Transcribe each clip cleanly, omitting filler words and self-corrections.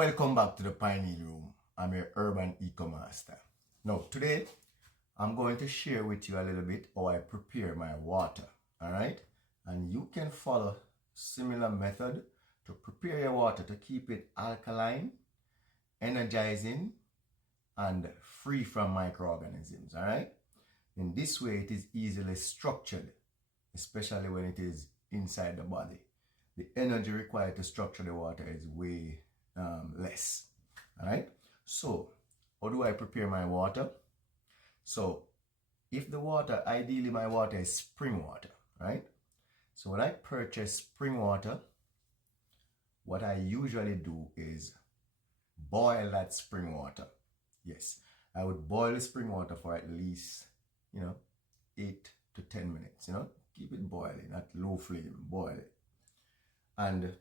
Welcome back to the Pioneer Room. I'm your urban eco-master. Now, today, I'm going to share with you a little bit how I prepare my water, all right? And you can follow similar method to prepare your water to keep it alkaline, energizing, and free from microorganisms, all right? In this way, it is easily structured, especially when it is inside the body. The energy required to structure the water is way less. All right. So how do I prepare my water? So if the water, ideally my water is spring water, right? So when I purchase spring water, what I usually do is boil that spring water. Yes, I would boil the spring water for at least, 8 to 10 minutes, keep it boiling at low flame, boil it. And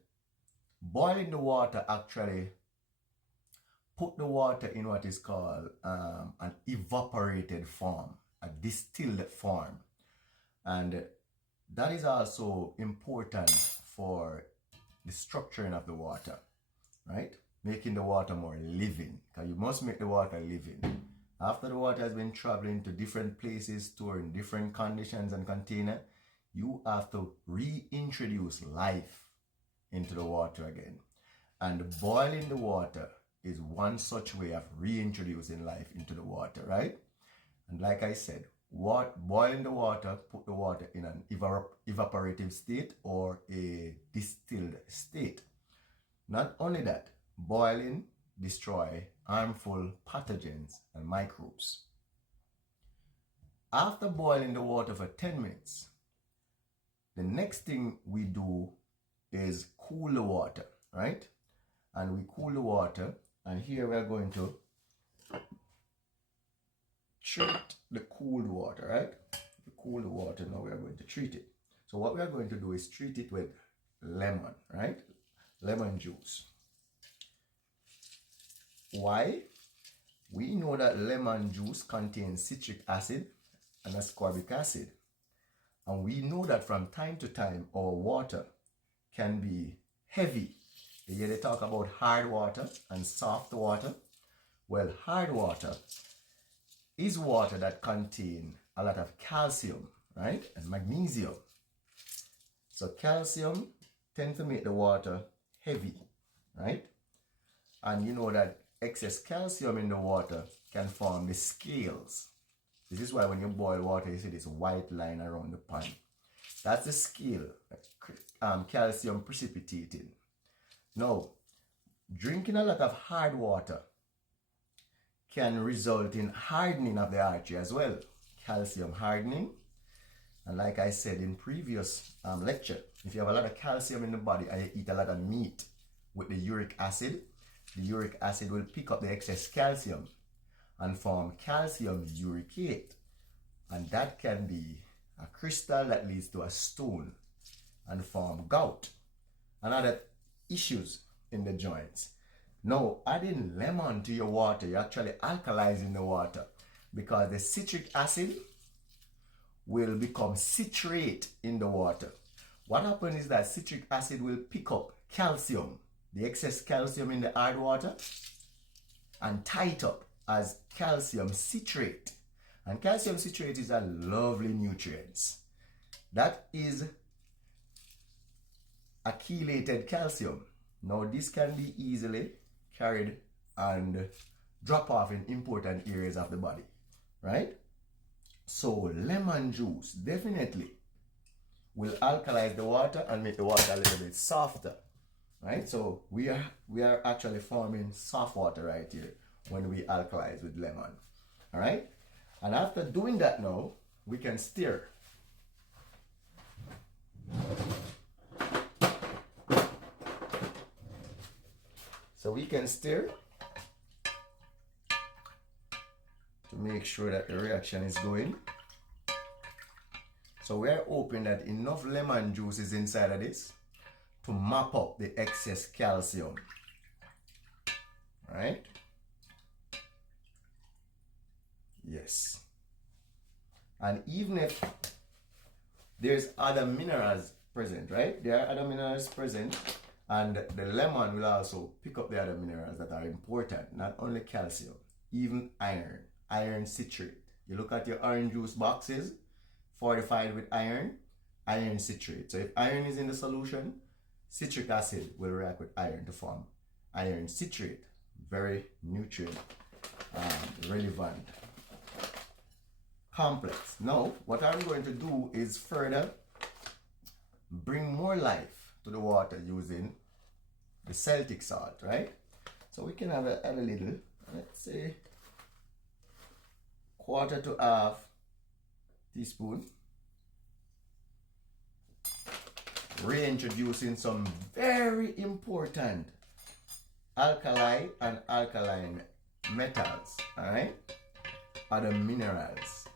boiling the water actually put the water in what is called an evaporated form, a distilled form. And that is also important for the structuring of the water, right? Making the water more living, because you must make the water living. After the water has been traveling to different places, stored in different conditions and container, you have to reintroduce life into the water again. And boiling the water is one such way of reintroducing life into the water, right? And like I said, boiling the water, put the water in an evaporative state or a distilled state. Not only that, boiling destroy harmful pathogens and microbes. After boiling the water for 10 minutes, the next thing we do is cool the water, right? And we cool the water, and here we are going to treat the cooled water, right? We cool the water, now we are going to treat it. So what we are going to do is treat it with lemon, right? Lemon juice. Why? We know that lemon juice contains citric acid and ascorbic acid. And we know that from time to time, our water can be heavy. You hear they talk about hard water and soft water. Well, hard water is water that contains a lot of calcium, right? And magnesium. So calcium tends to make the water heavy, right? And you know that excess calcium in the water can form the scales. This is why when you boil water, you see this white line around the pan. That's the scale, calcium precipitating. Now, drinking a lot of hard water can result in hardening of the artery as well. Calcium hardening. And like I said in previous lecture, if you have a lot of calcium in the body and you eat a lot of meat with the uric acid will pick up the excess calcium and form calcium uricate. And that can be a crystal that leads to a stone and form gout and other issues in the joints. Now, adding lemon to your water, you're actually alkalizing the water because the citric acid will become citrate in the water. What happens is that citric acid will pick up calcium, the excess calcium in the hard water, and tie it up as calcium citrate. And calcium citrate is a lovely nutrient. That is a chelated calcium. Now this can be easily carried and drop off in important areas of the body, right? So lemon juice definitely will alkalize the water and make the water a little bit softer, right? So we are actually forming soft water right here when we alkalize with lemon, all right? And after doing that now, we can stir. So we can stir to make sure that the reaction is going. So we are hoping that enough lemon juice is inside of this to mop up the excess calcium. Right? Yes. And even if there's other minerals present, right? There are other minerals present And the lemon will also pick up the other minerals that are important, not only calcium, even iron, iron citrate. You look at your orange juice boxes, fortified with iron, iron citrate. So if iron is in the solution, citric acid will react with iron to form iron citrate. Very nutrient relevant complex. Now, what I'm going to do is further bring more life to the water using the Celtic salt, right? So we can add a little, let's say, quarter to half teaspoon. Reintroducing some very important alkali and alkaline metals, all right, other minerals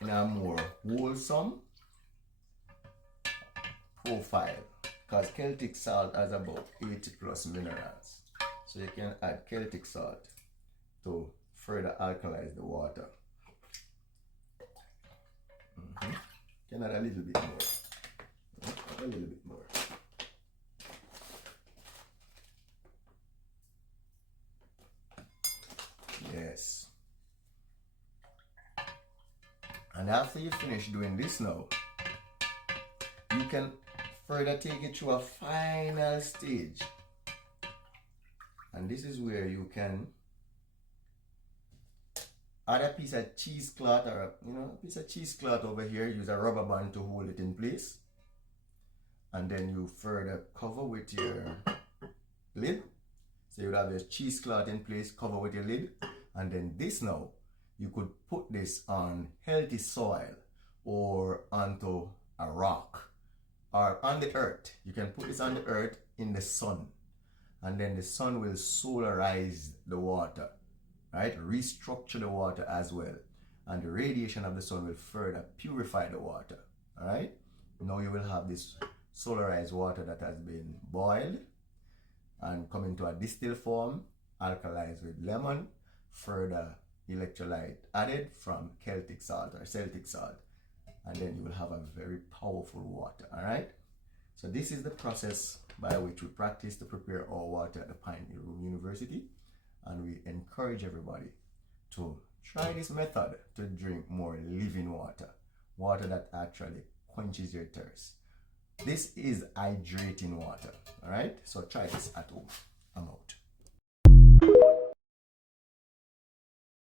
in a more wholesome profile, because Celtic salt has about 80 plus minerals, so you can add Celtic salt to further alkalize the water. Can add a little bit more, a little bit more. Yes. And after you finish doing this now, you can further take it to a final stage. And this is where you can add a piece of cheesecloth, or a piece of cheesecloth over here. Use a rubber band to hold it in place. And then you further cover with your lid. So you would have your cheesecloth in place, cover with your lid. And then this now, you could put this on healthy soil or onto a rock or on the earth. You can put this on the earth in the sun, and then the sun will solarize the water, right? Restructure the water as well. And the radiation of the sun will further purify the water, all right? Now you will have this solarized water that has been boiled and come into a distilled form, alkalized with lemon, further electrolyte added from Celtic salt or Celtic salt, and then you will have a very powerful water, all right? So this is the process by which we practice to prepare our water at the Pioneer Room University, and we encourage everybody to try this method to drink more living water, water that actually quenches your thirst. This is hydrating water, all right? So try this at home. I'm out.